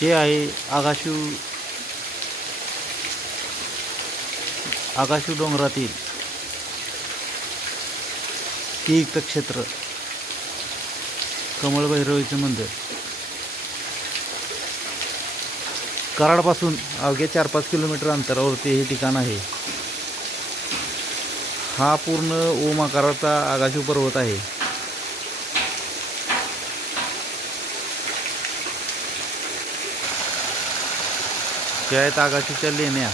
हे आहे आगाशू आगाशू डोंगरातील तीर्थक्षेत्र कमळ भैरवीचं मंदिर. कराडपासून अवघ्या चार पाच किलोमीटर अंतरावरती हे ठिकाण आहे. हा पूर्ण ओम आकाराचा आगाशू पर्वत आहे. त्या आहेत आगाशूच्या लेण्या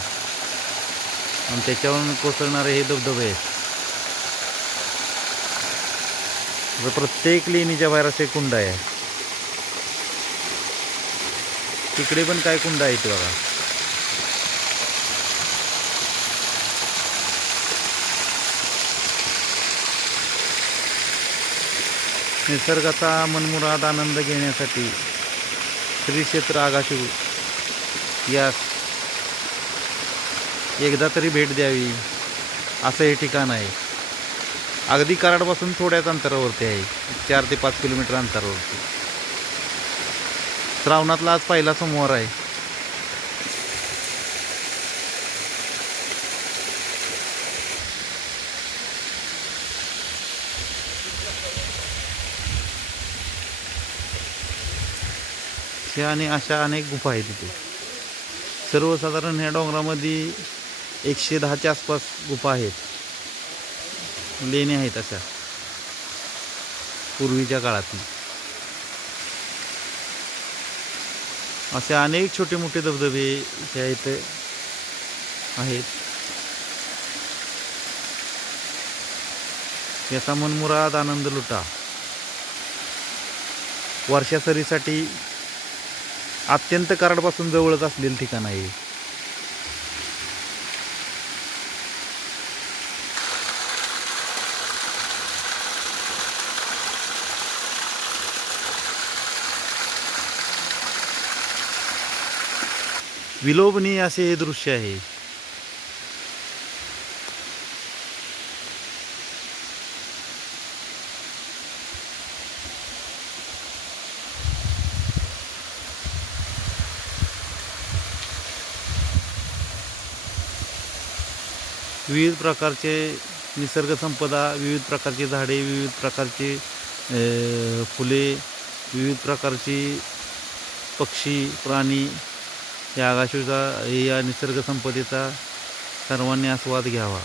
आणि त्याच्यावरून कोसळणारे हे धबधबे आहेत. प्रत्येक लेणीच्या बाहेर असे कुंड आहे तिकडे पण काय कुंड आहेत बघा. निसर्गाचा मनमुराद आनंद घेण्यासाठी श्री क्षेत्र आगाशी यास एकदा तरी भेट द्यावी. असं हे ठिकाण आहे. अगदी कराडपासून थोड्याच अंतरावरती आहे. चार ते पाच किलोमीटर अंतरावरती. श्रावणातला आज पहिला सोमवार आहे. हे आणि अशा अनेक गुफा आहेत तिथे. सर्वसाधारण ह्या डोंगरामध्ये एकशे दहाच्या आसपास गुफा आहेत. लेण्या आहेत अशा. पूर्वीच्या काळातील. असे अनेक छोटे मोठे धबधबे ह्या इथे आहेत. याचा मनमुराद आनंद लुटा. वर्षासरीसाठी अत्यंत कराडपासून जवळच असलेलं ठिकाण आहे. विलोभनीय असे हे दृश्य आहे. विविध प्रकारचे निसर्गसंपदा विविध प्रकारची झाडे विविध प्रकारची फुले विविध प्रकारची पक्षी प्राणी या आगाशीचा या निसर्गसंपदेचा सर्वांनी आस्वाद घ्यावा.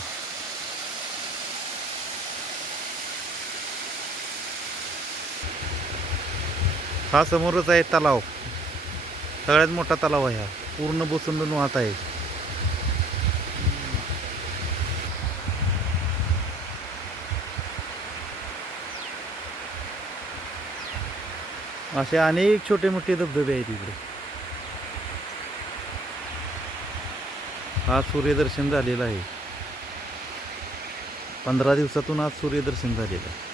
हा समोरच आहे तलाव. सगळ्यात मोठा तलाव आहे हा. पूर्ण बसून वाहत आहे. असे अनेक छोटे मोठे धबधबे आहेत इकडे. आज सूर्यदर्शन झालेलं आहे. पंधरा दिवसातून आज सूर्यदर्शन झालेलं आहे.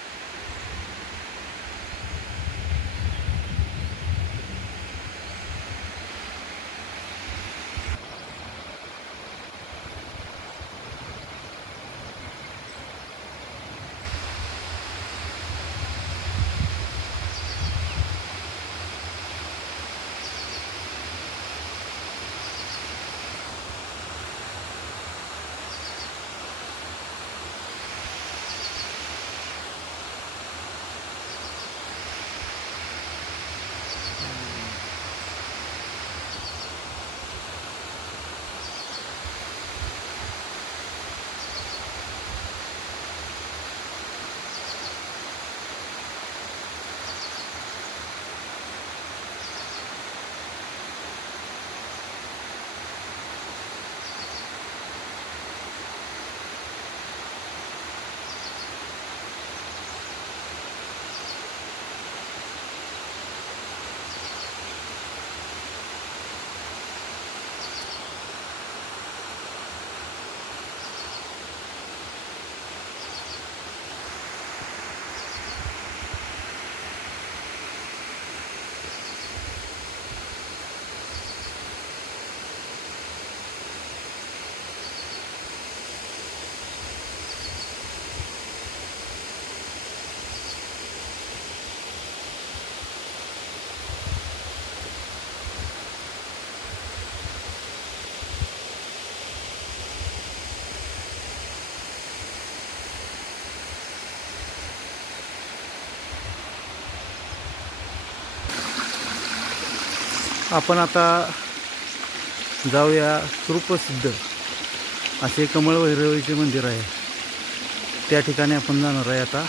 आपण आता जाऊया सुप्रसिद्ध असे कमळ भैरवीचे मंदिर आहे. त्या ठिकाणी आपण जाणार आहे आता.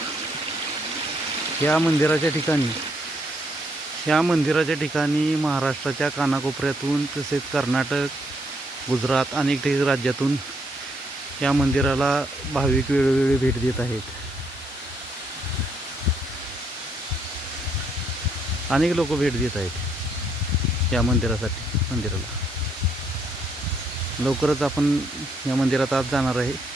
या मंदिराच्या ठिकाणी या मंदिराच्या ठिकाणी महाराष्ट्राच्या कानाकोपऱ्यातून तसेच कर्नाटक गुजरात अनेक ठिक राज्यातून या मंदिराला भाविक वेळोवेळी भेट देत आहेत. अनेक लोक भेट देत आहेत. या मंदिरासाठी मंदिराला. लवकरच आपण या मंदिरात आज जाणार आहे.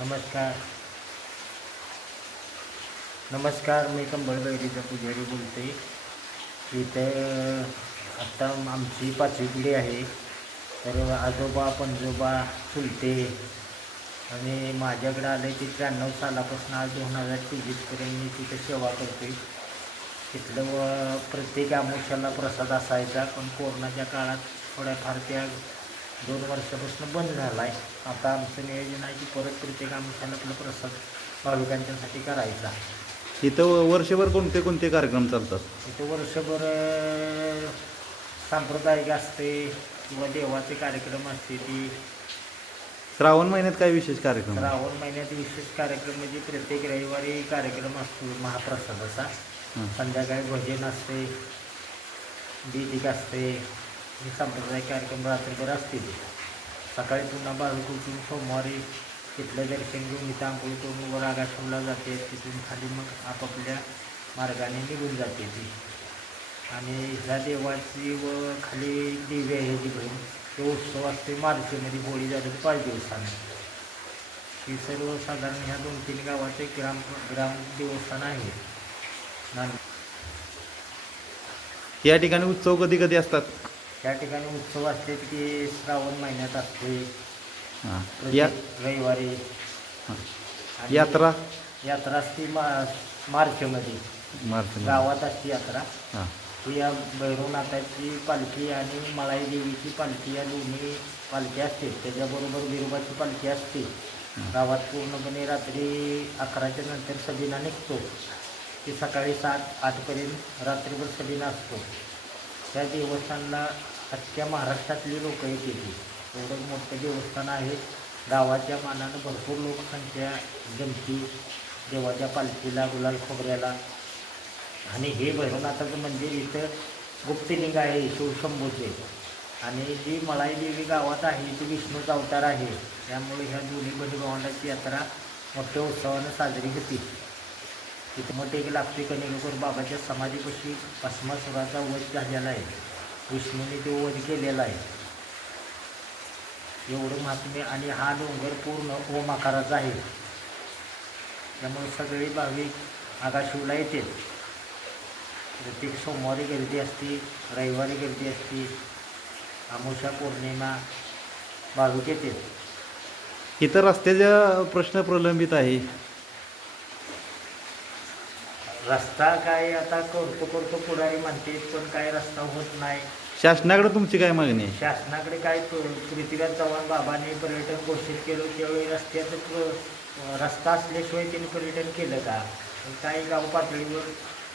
नमस्कार. नमस्कार मी कंबळबैरीचा पुजारी बोलते. इथं आत्ता आमची पाचवी पिढी आहे. तर आजोबा पणजोबा चुलते आणि माझ्याकडे आले ते त्र्याण्णव सालापासून आज दोन हजार तेवीसपर्यंत मी तिथं सेवा करते तिथलं प्रत्येक आमुष्याला प्रसाद असायचा पण कोरोनाच्या काळात थोड्याफार त्या दोन वर्षापासून बंद झाला आहे आता आमचं नियोजन आहे की परत प्रत्येक आमुष्याला आपला प्रसाद भाविकांच्यासाठी करायचा. इथं वर्षभर कोणते कोणते कार्यक्रम चालतात? इथं वर्षभर अं, सांप्रदायिक असते किंवा देवाचे कार्यक्रम असते ती. श्रावण महिन्यात काय विशेष कार्यक्रम? आहे? श्रावण महिन्यात विशेष कार्यक्रम म्हणजे प्रत्येक रविवारी कार्यक्रम असतो महाप्रसादाचा. हं. संध्याकाळी भजन असते दीपिक असते. आणि सांप्रदायिक कार्यक्रम रात्रभर असतील. सकाळी पुन्हा भाविक उठून सोमवारी तिथलं दर्शन घेऊन इथं आंघोळ करून वर आगाशमला जाते. तिथून खाली मग आपापल्या मार्गाने निघून जाते ती. आणि ह्या देवाची व खाली देवी आहे जी बहीण. तो उत्सव असते मार्चमध्ये होळी झाली पाच दिवसांनी. ही सर्वसाधारण ह्या दोन तीन गावाचे ग्राम ग्राम देवस्थान आहे. या ठिकाणी उत्सव कधी कधी असतात? त्या ठिकाणी उत्सव असते की श्रावण महिन्यात असते. हां. या प्रत्येक रविवारी. आणि यात्रा? यात्रा असते मा मार्चमध्ये. मार्च गावात असते यात्रा. हां. ही या भैरवनाथाची पालखी आणि मळाई देवीची पालखी या दोन्ही पालखी असते त्याच्याबरोबर विरोबाची पालखी असते. गावात पूर्णपणे रात्री अकराच्या नंतर सबिना निघतो. ती सकाळी सात आठपर्यंत रात्रीभर सबिना असतो. त्या देवस्थानला अख्ख्या महाराष्ट्रातली लोक येते एवढं मोठं देवस्थान आहे. गावाच्या मानानं भरपूर लोकसंख्या जमती. देवाच्या पालखीला गुलाल खोबऱ्याला. आणि हे भैरवनाथाचं मंदिर इथं गुप्तलिंग आहे शिवशंभूचे आणि जी मलाई देवी गावात आहे ती विष्णूचा अवतार आहे. त्यामुळे ह्या दोन्ही बहिभावंडाची यात्रा मोठ्या उत्सवानं साजरी होती. तिथं मोठे एक लागते कनिकेश्वर बाबाच्या समाधीपाशी भस्मासुराचा वध झालेला आहे. विष्णूने तो वध केलेला आहे. एवढं महात्म्य आणि हा डोंगर पूर्ण ओम आकाराचा आहे. त्यामुळे सगळे भाविक आगाशिवला येते प्रत्येक सोमवारी गर्दी असते रविवारी गर्दी असते. अमावस्या पौर्णिमा भाविक येते इतर रस्त्याचा प्रश्न प्रलंबित आहे. रस्ता काय आता करतो करतो पुढारी म्हणते पण काय रस्ता होत नाही. शासनाकडे तुमची काय मागणी आहे? शासनाकडे काय पृथ्वीराज चव्हाण बाबांनी पर्यटन घोषित केलं त्यावेळी रस्त्याचं रस्ता असल्याशिवाय त्यांनी पर्यटन केलं का? काही गाव पातळीवर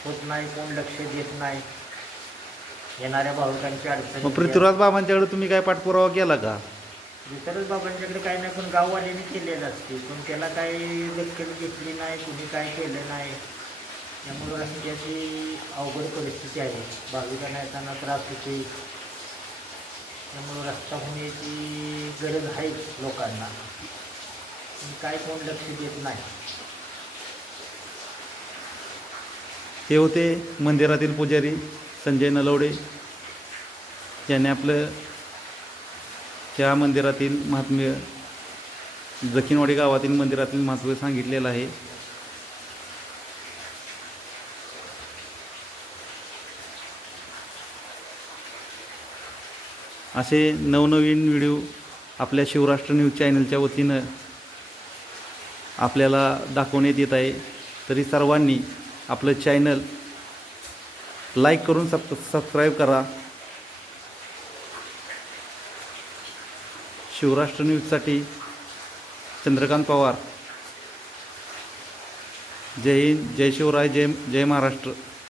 होत नाही कोण लक्ष देत नाही. येणाऱ्या भाविकांची अडचण मग पृथ्वीराज बाबांच्याकडे तुम्ही काय पाठपुरावा केला का? इतरच बाबांच्याकडे काही नाही पण गाववाल्याने केलेलं असते. पण त्याला काही दखल घेतली नाही कुणी काय केलं नाही. त्यामुळं रस्त्याची अवघड परिस्थिती आहे भाविकांना येताना त्रास होते त्यामुळं रस्ता होण्याची गरज आहे लोकांना. काय कोण लक्ष देत नाही. हे होते मंदिरातील पुजारी संजय नलवडे. यांनी आपलं त्या मंदिरातील महात्म्य जखीनवाडी गावातील मंदिरातील महत्त्व सांगितलेलं आहे. असे नवनवीन व्हिडिओ आपल्या शिवराष्ट्र न्यूज चॅनलच्या वतीनं आपल्याला दाखवण्यात येत आहे. तरी सर्वांनी आपलं चॅनल लाईक करून सब सबस्क्राईब करा. शिवराष्ट्र न्यूजसाठी चंद्रकांत पवार. जय हिंद जय शिवराय जय जय महाराष्ट्र.